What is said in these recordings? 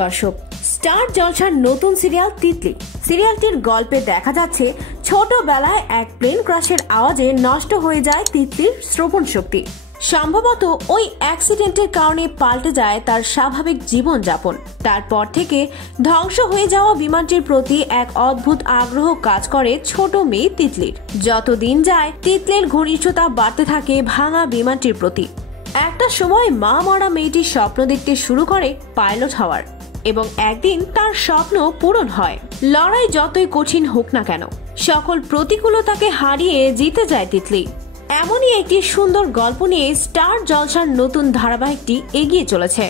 দর্শক, স্টার জলসার নতুন সিরিয়াল তিতলি সিরিয়ালটির গল্পে দেখা যাচ্ছে ছোটবেলায় এক প্লেন ক্র্যাশের আওয়াজে নষ্ট হয়ে যায় তিতলির শ্রবণ শক্তি। সম্ভবত ওই অ্যাক্সিডেন্টের কারণে পাল্টে যায় তার স্বাভাবিক জীবনযাপন। তারপর থেকে ধ্বংস হয়ে যাওয়া বিমানটির প্রতি এক অদ্ভুত আগ্রহ কাজ করে ছোট মেয়ে তিতলির। যতদিন যায় তিতলির ঘনিষ্ঠতা বাড়তে থাকে ভাঙা বিমানটির প্রতি। একটা সময় মা মরা মেয়েটি স্বপ্ন দেখতে শুরু করে পাইলট হওয়ার, এবং একদিন তার স্বপ্ন পূরণ হয়। লড়াই যতই কঠিন হোক না কেন, সকল প্রতিকূলতাকে হারিয়ে জিতে যায় তিতলি। এমনই একটি সুন্দর গল্প নিয়ে স্টার জলসার নতুন ধারাবাহিকটি এগিয়ে চলেছে।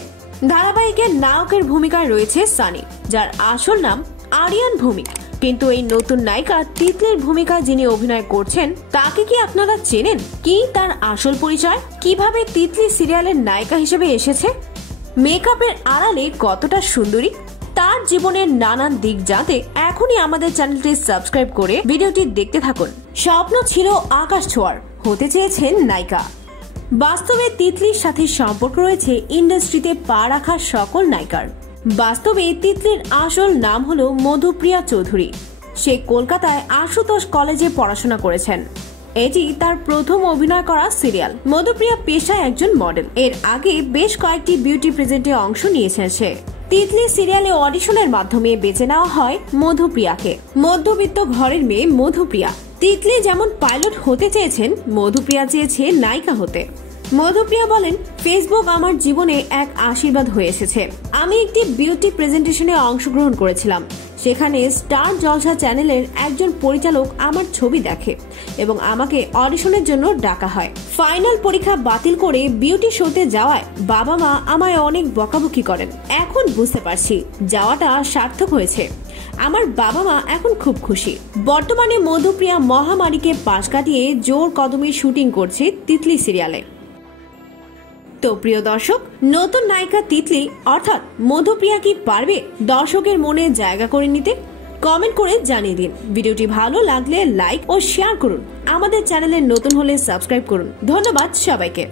ধারাবাহিকের নায়কের ভূমিকায় রয়েছে সানি, যার আসল নাম আরিয়ান ভৌমিক। কিন্তু এই নতুন নায়িকা তিতলির ভূমিকায় যিনি অভিনয় করছেন, তাকে কি আপনারা চেনেন? কি তার আসল পরিচয়? কিভাবে তিতলি সিরিয়ালের নায়িকা হিসেবে এসেছে? মেকআপের আড়ালে কতটা সুন্দরী? তার জীবনের নানান দিক জানতে এখনই আমাদের চ্যানেলটি সাবস্ক্রাইব করে ভিডিওটি দেখতে থাকুন। স্বপ্ন ছিল আকাশ ছোঁয়ার, হতে চেয়েছেন নায়িকা। বাস্তবে তিতলির সাথে সম্পর্ক রয়েছে ইন্ডাস্ট্রিতে পা রাখা সকল নায়িকার। বাস্তবে তিতলির আসল নাম হলো মধুপ্রিয়া চৌধুরী। সে কলকাতায় আশুতোষ কলেজে পড়াশোনা করেছেন। এটি তার প্রথম অভিনয় করা সিরিয়াল। মধুপ্রিয়া পেশায় একজন মডেল। এর আগে বেশ কয়েকটি বিউটি প্রেজেন্টে অংশ নিয়েছেন সে। তিতলি সিরিয়ালে অডিশনের মাধ্যমে বেছে নেওয়া হয় মধুপ্রিয়াকে। মধ্যবিত্ত ঘরের মেয়ে মধুপ্রিয়া। তিতলি যেমন পাইলট হতে চেয়েছেন, মধুপ্রিয়া চেয়েছে নায়িকা হতে। মধুপ্রিয়া বলেন, ফেসবুক আমার জীবনে এক আশীর্বাদ হয়ে এসেছে। আমি একটি বিউটি প্রেজেন্টেশনে অংশগ্রহণ করেছিলাম। সেখানে স্টার জলসা চ্যানেলের একজন পরিচালক আমার ছবি দেখে এবং আমাকে অডিশনের জন্য ডাকা হয়। ফাইনাল পরীক্ষা বাতিল করে বিউটি শোতে যাওয়ায় বাবা মা আমায় অনেক বকাবকি করেন। এখন বুঝতে পারছি যাওয়াটা সার্থক হয়েছে। আমার বাবা মা এখন খুব খুশি। বর্তমানে মধুপ্রিয়া মহামারীকে পাশ কাটিয়ে জোর কদমে শুটিং করছে তিতলি সিরিয়ালে। তো প্রিয় দর্শক, নতুন নায়িকা তিতলি অর্থাৎ মধুপ্রিয়া কি পারবে দর্শকের মনে জায়গা করে নিতে? কমেন্ট করে জানিয়ে দিন। ভিডিওটি ভালো লাগলে লাইক ও শেয়ার করুন। আমাদের চ্যানেলে নতুন হলে সাবস্ক্রাইব করুন। ধন্যবাদ সবাইকে।